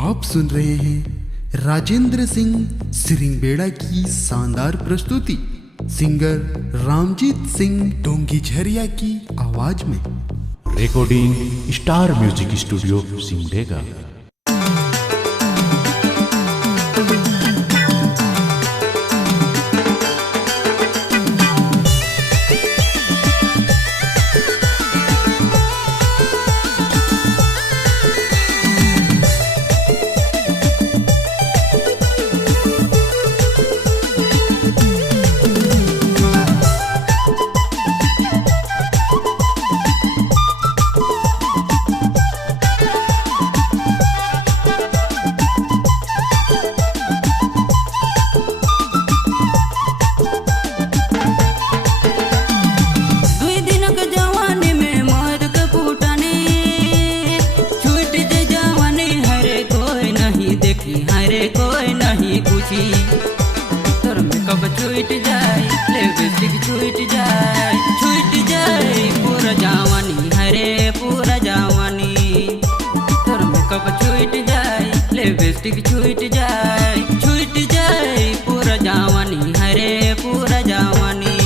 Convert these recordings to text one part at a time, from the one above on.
आप सुन रहे हैं राजेंद्र सिंह सिरिंगबेड़ा की शानदार प्रस्तुति सिंगर रामजीत सिंह डोंगी झरिया की आवाज में। Recording star music studio Simdega. कोई नहीं पूछी तोर में कब छूट जाए लिपस्टिक छूट जाए पूरा जवानी हरे पूरा जवानी तोर में कब छूट जाए लिपस्टिक छूट जाए पूरा जवानी हरे पूरा जवानी।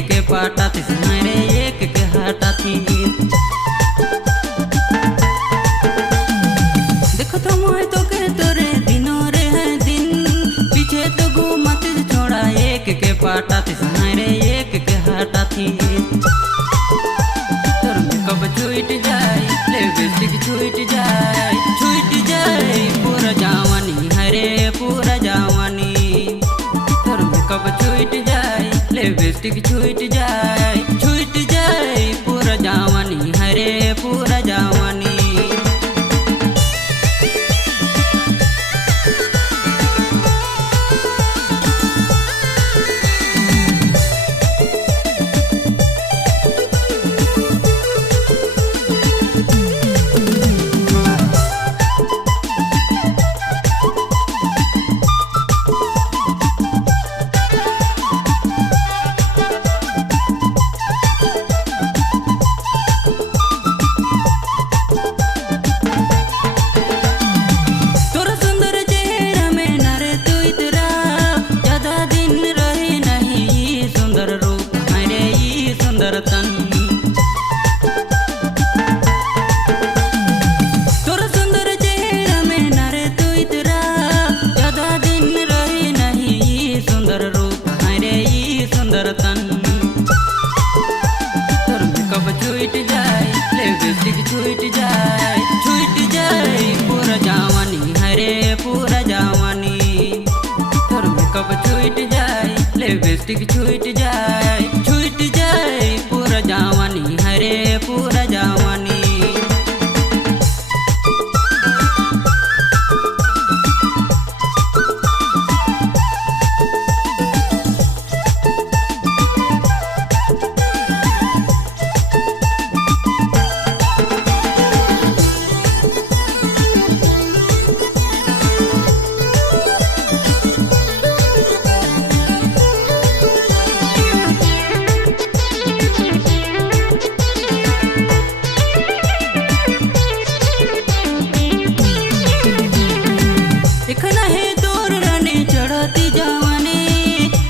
के पाटा थी मेरे एक के हाटा थी देखो तो मोए तो के तोरे दिनों रे हैं दिन पीछे तो घूमत छोड़ा एक के पाटा थी मेरे एक के हाटा थी तोर में कब छूट जाए लिपस्टिक छूट जाए पूरा जवानी हरे पूरा जवानी तोर में कब छूट जाए लिपस्टिक छूट जाए पूरा जवानी हरे पूरा जवानी। तोरा सुंदर चेहरा में नारे तू इतरा ज्यादा दिन रही नहीं सुंदर रूप हरे ये सुंदर तन तोर में कब छूट जाए लिपस्टिक छूट जाए पूरा जवानी हरे पूरा जवानी तोर में कब छूट जाए लिपस्टिक छूट जाए पूरा जवानी हरे पूरा जवानी।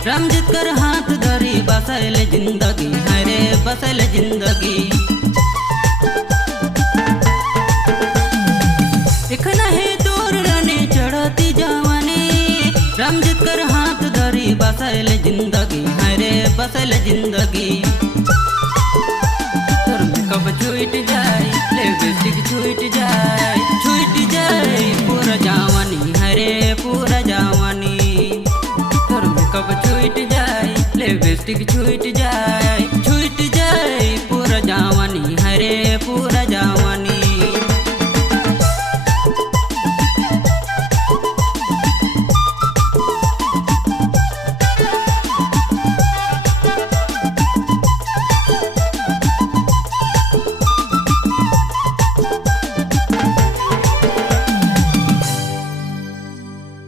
रामजीत कर हाथ धरी बसल जिंदगी हरे बसल जिंदगी इखना है तोर रानी चढ़ती जवानी रामजीत कर हाथ धरी बसल जिंदगी हरे बसल जिंदगी तोर में कब छूट जाए लिपस्टिक छूट जाए पूरा जवानी हरे पूरा जवानी तोर में कब छूट जाए लिपस्टिक छूट जाए